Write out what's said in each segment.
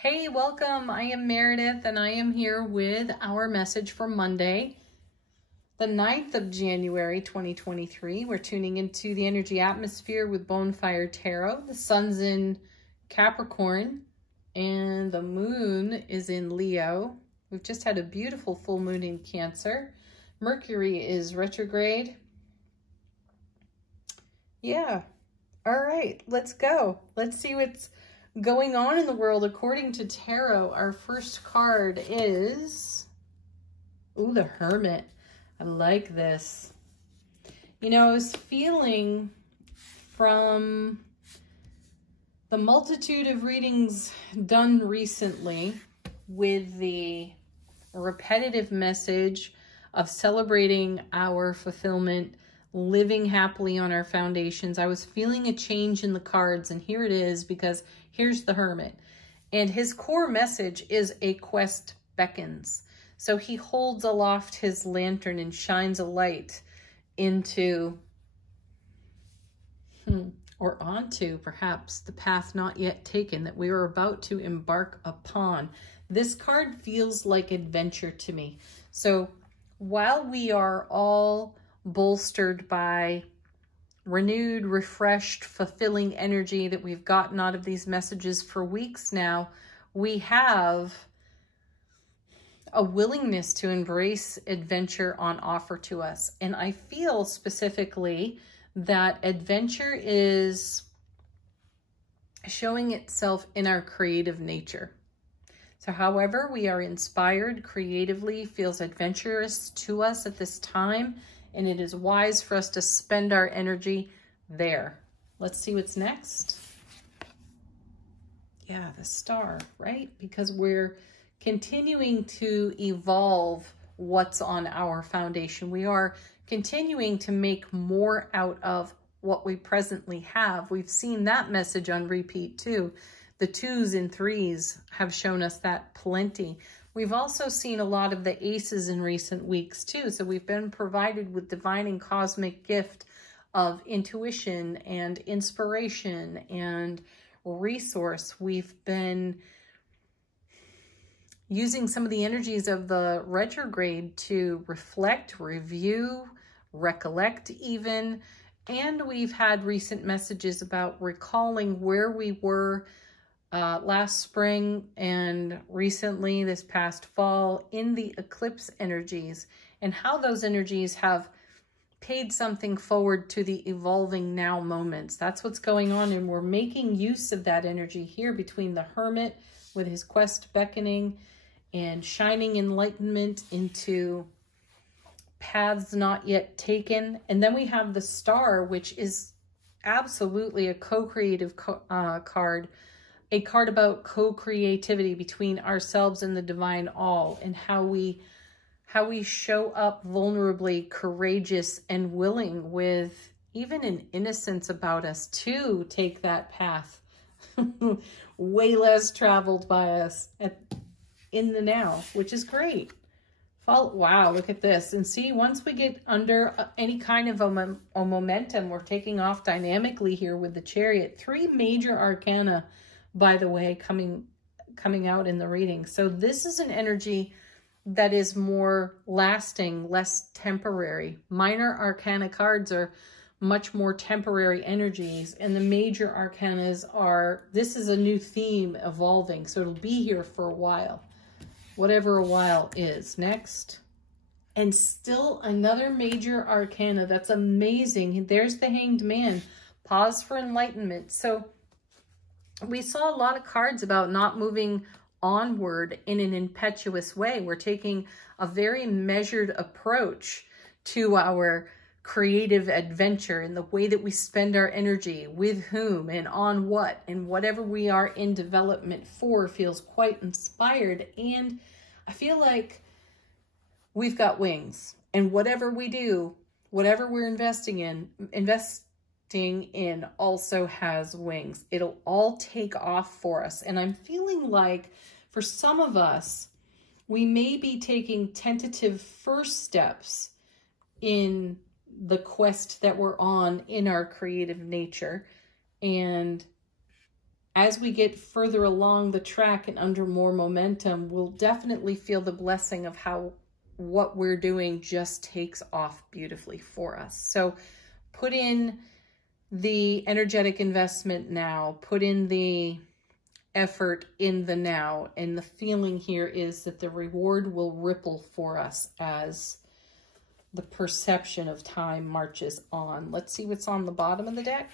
Hey, welcome. I am Meredith and I am here with our message for Monday, the 9th of January, 2023. We're tuning into the energy atmosphere with Bonfire Tarot. The sun's in Capricorn and the moon is in Leo. We've just had a beautiful full moon in Cancer. Mercury is retrograde. Yeah. All right, let's go. Let's see what's going on in the world according to tarot. Our first card is, ooh, the Hermit. I like this. You know, I was feeling from the multitude of readings done recently with the repetitive message of celebrating our fulfillment, living happily on our foundations. I was feeling a change in the cards, and here it is, because here's the Hermit. And his core message is a quest beckons. So he holds aloft his lantern and shines a light into, or onto, perhaps, the path not yet taken that we are about to embark upon. This card feels like adventure to me. So while we are all bolstered by renewed, refreshed, fulfilling energy that we've gotten out of these messages for weeks now, we have a willingness to embrace adventure on offer to us. And I feel specifically that adventure is showing itself in our creative nature. So however we are inspired creatively feels adventurous to us at this time, and it is wise for us to spend our energy there. Let's see what's next. Yeah, the Star, right? Because we're continuing to evolve what's on our foundation. We are continuing to make more out of what we presently have. We've seen that message on repeat too. The 2s and 3s have shown us that plenty. We've also seen a lot of the aces in recent weeks too. So we've been provided with divine and cosmic gift of intuition and inspiration and resource. We've been using some of the energies of the retrograde to reflect, review, recollect even. And we've had recent messages about recalling where we were last spring and recently this past fall in the eclipse energies, and how those energies have paid something forward to the evolving now moments. That's what's going on, and we're making use of that energy here between the Hermit with his quest beckoning and shining enlightenment into paths not yet taken. And then we have the Star, which is absolutely a co-creative card. A card about co-creativity between ourselves and the divine all, and how we show up vulnerably, courageous, and willing with even an innocence about us to take that path way less traveled by us in the now, which is great. Wow, look at this. And see, once we get under any kind of a momentum, we're taking off dynamically here with the Chariot. 3 major arcana, by the way, coming out in the reading. So this is an energy that is more lasting, less temporary. Minor arcana cards are much more temporary energies, and the major arcanas are, this is a new theme evolving, so it'll be here for a while, whatever a while is. Next. And still another major arcana. That's amazing. There's the Hanged Man. Pause for enlightenment. So we saw a lot of cards about not moving onward in an impetuous way. We're taking a very measured approach to our creative adventure in the way that we spend our energy, with whom and on what, and whatever we are in development for feels quite inspired. And I feel like we've got wings, and whatever we do, whatever we're investing in also has wings. It'll all take off for us. And I'm feeling like for some of us, we may be taking tentative first steps in the quest that we're on in our creative nature. And as we get further along the track and under more momentum, we'll definitely feel the blessing of how what we're doing just takes off beautifully for us. So put in the energetic investment now, put in the effort in the now, and the feeling here is that the reward will ripple for us as the perception of time marches on. Let's see what's on the bottom of the deck.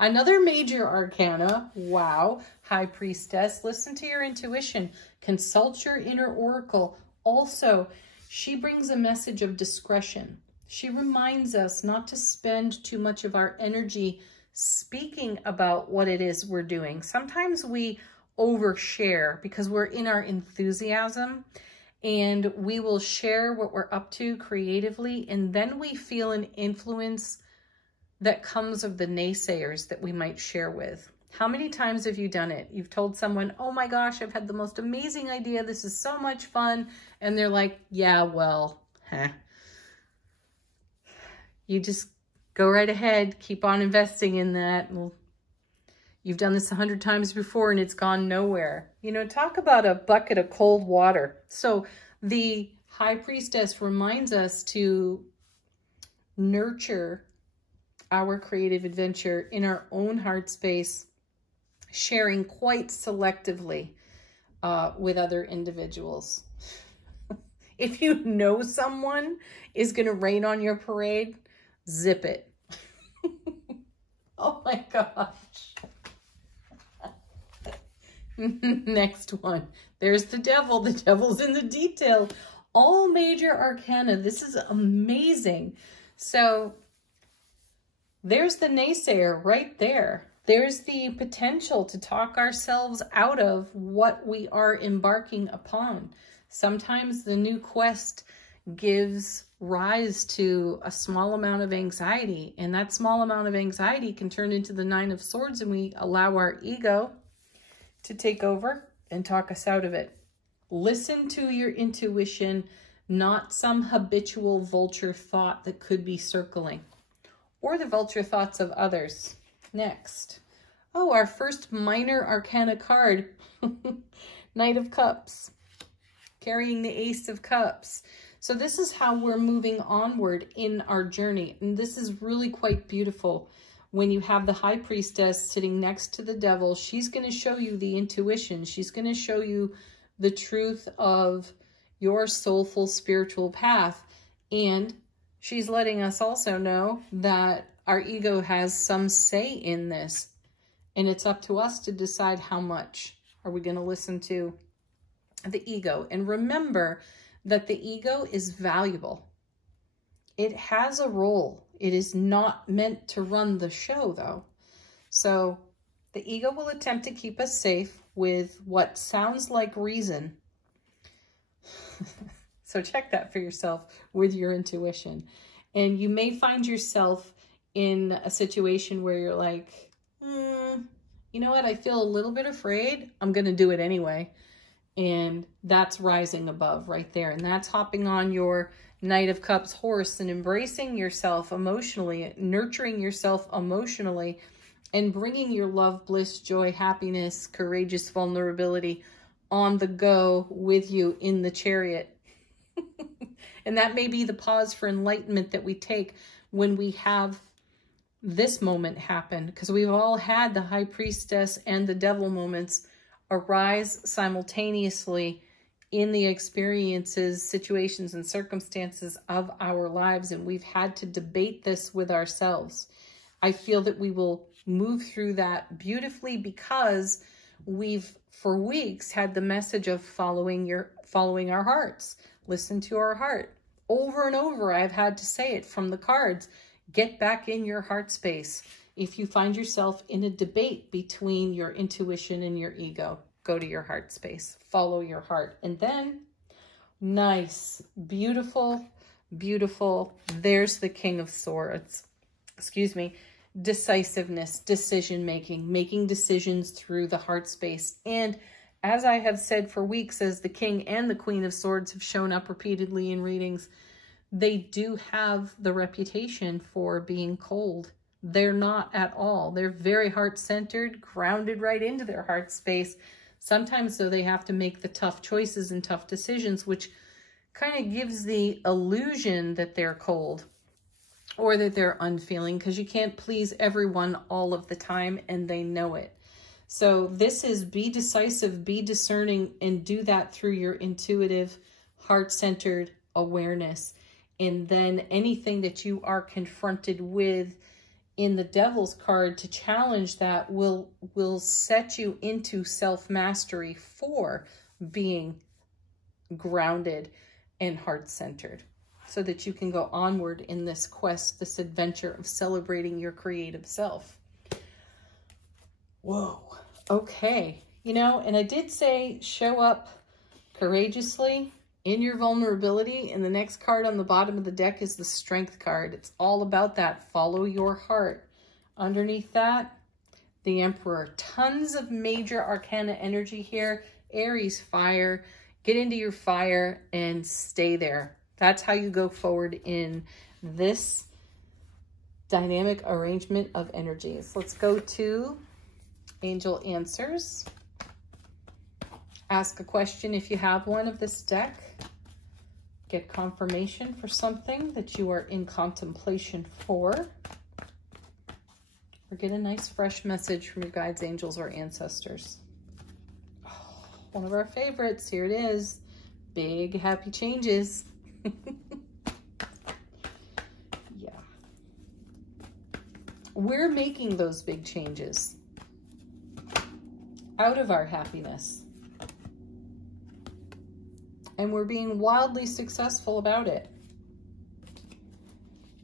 Another major arcana. Wow. High Priestess. Listen to your intuition. Consult your inner oracle. Also, she brings a message of discretion. She reminds us not to spend too much of our energy speaking about what it is we're doing. Sometimes we overshare because we're in our enthusiasm, and we will share what we're up to creatively, and then we feel an influence that comes of the naysayers that we might share with. How many times have you done it? You've told someone, oh my gosh, I've had the most amazing idea. This is so much fun. And they're like, yeah, well, You just go right ahead. Keep on investing in that. Well, you've done this 100 times before and it's gone nowhere. You know, talk about a bucket of cold water. So the High Priestess reminds us to nurture our creative adventure in our own heart space, sharing quite selectively with other individuals. If you know someone is going to rain on your parade, zip it. Oh my gosh. Next one. There's the devil. The devil's in the detail. All major arcana. This is amazing. So there's the naysayer right there. There's the potential to talk ourselves out of what we are embarking upon. Sometimes the new quest gives rise to a small amount of anxiety, and that small amount of anxiety can turn into the Nine of Swords, and we allow our ego to take over and talk us out of it. Listen to your intuition, not some habitual vulture thought that could be circling, or the vulture thoughts of others. Next. Oh, our first minor arcana card. Knight of Cups. Carrying the Ace of Cups. So this is how we're moving onward in our journey. And this is really quite beautiful. When you have the High Priestess sitting next to the devil, she's going to show you the intuition. She's going to show you the truth of your soulful spiritual path. And she's letting us also know that our ego has some say in this. And it's up to us to decide how much are we going to listen to the ego. And remember that the ego is valuable. It has a role. It is not meant to run the show, though. So the ego will attempt to keep us safe with what sounds like reason. So check that for yourself with your intuition. And you may find yourself in a situation where you're like, you know what? I feel a little bit afraid. I'm going to do it anyway. And that's rising above right there. And that's hopping on your Knight of Cups horse and embracing yourself emotionally, nurturing yourself emotionally, and bringing your love, bliss, joy, happiness, courageous vulnerability on the go with you in the chariot. And that may be the pause for enlightenment that we take when we have this moment happen, because we've all had the High Priestess and the devil moments arise simultaneously in the experiences, situations, and circumstances of our lives, and we've had to debate this with ourselves. I feel that we will move through that beautifully because we've, for weeks, had the message of following our hearts. Listen to our heart. Over and over, I've had to say it from the cards. Get back in your heart space. If you find yourself in a debate between your intuition and your ego, go to your heart space. Follow your heart. And then, nice, beautiful, beautiful. There's the King of Swords. Excuse me. Decisiveness, decision-making, making decisions through the heart space. And as I have said for weeks, as the King and the Queen of Swords have shown up repeatedly in readings, they do have the reputation for being cold. They're not at all. They're very heart-centered, grounded right into their heart space. Sometimes, though, they have to make the tough choices and tough decisions, which kind of gives the illusion that they're cold or that they're unfeeling, because you can't please everyone all of the time, and they know it. So this is be decisive, be discerning, and do that through your intuitive, heart-centered awareness. And then anything that you are confronted with in the Devil's card to challenge that will set you into self-mastery for being grounded and heart-centered, so that you can go onward in this quest, this adventure of celebrating your creative self. Whoa. Okay. You know, and I did say show up courageously in your vulnerability, and the next card on the bottom of the deck is the Strength card. It's all about that. Follow your heart. Underneath that, the Emperor. Tons of major arcana energy here. Aries, fire. Get into your fire and stay there. That's how you go forward in this dynamic arrangement of energies. Let's go to Angel Answers. Ask a question if you have one of this deck. Get confirmation for something that you are in contemplation for. Or get a nice fresh message from your guides, angels, or ancestors. Oh, one of our favorites. Here it is. Big happy changes. Yeah. We're making those big changes out of our happiness. And we're being wildly successful about it.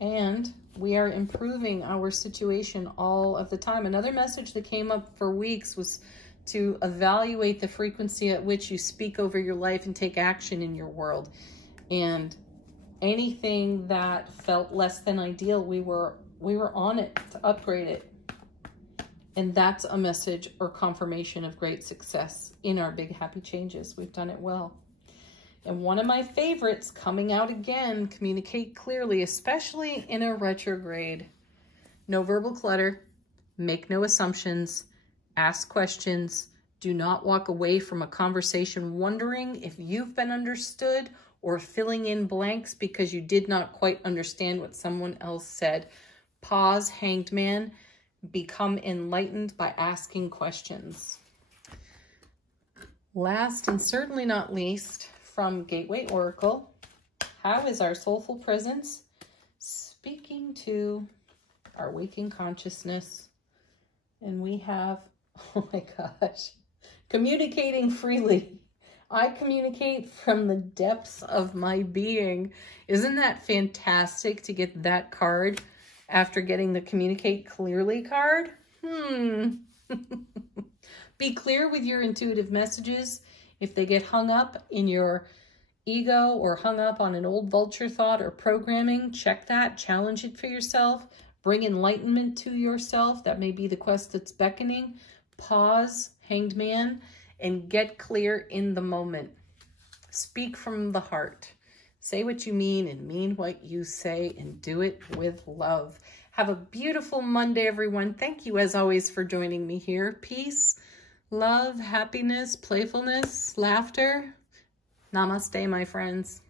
And we are improving our situation all of the time. Another message that came up for weeks was to evaluate the frequency at which you speak over your life and take action in your world. And anything that felt less than ideal, we were on it to upgrade it. And that's a message or confirmation of great success in our big happy changes. We've done it well. And one of my favorites coming out again, communicate clearly, especially in a retrograde. No verbal clutter, make no assumptions, ask questions. Do not walk away from a conversation wondering if you've been understood or filling in blanks because you did not quite understand what someone else said. Pause, Hanged Man. Become enlightened by asking questions. Last and certainly not least, from Gateway Oracle, how is our soulful presence speaking to our waking consciousness? And we have, oh my gosh, communicating freely. I communicate from the depths of my being. Isn't that fantastic to get that card after getting the Communicate Clearly card? Be clear with your intuitive messages. If they get hung up in your ego or hung up on an old vulture thought or programming, check that, challenge it for yourself, bring enlightenment to yourself. That may be the quest that's beckoning. Pause, Hanged Man, and get clear in the moment. Speak from the heart. Say what you mean and mean what you say, and do it with love. Have a beautiful Monday, everyone. Thank you, as always, for joining me here. Peace, love, happiness, playfulness, laughter. Namaste, my friends.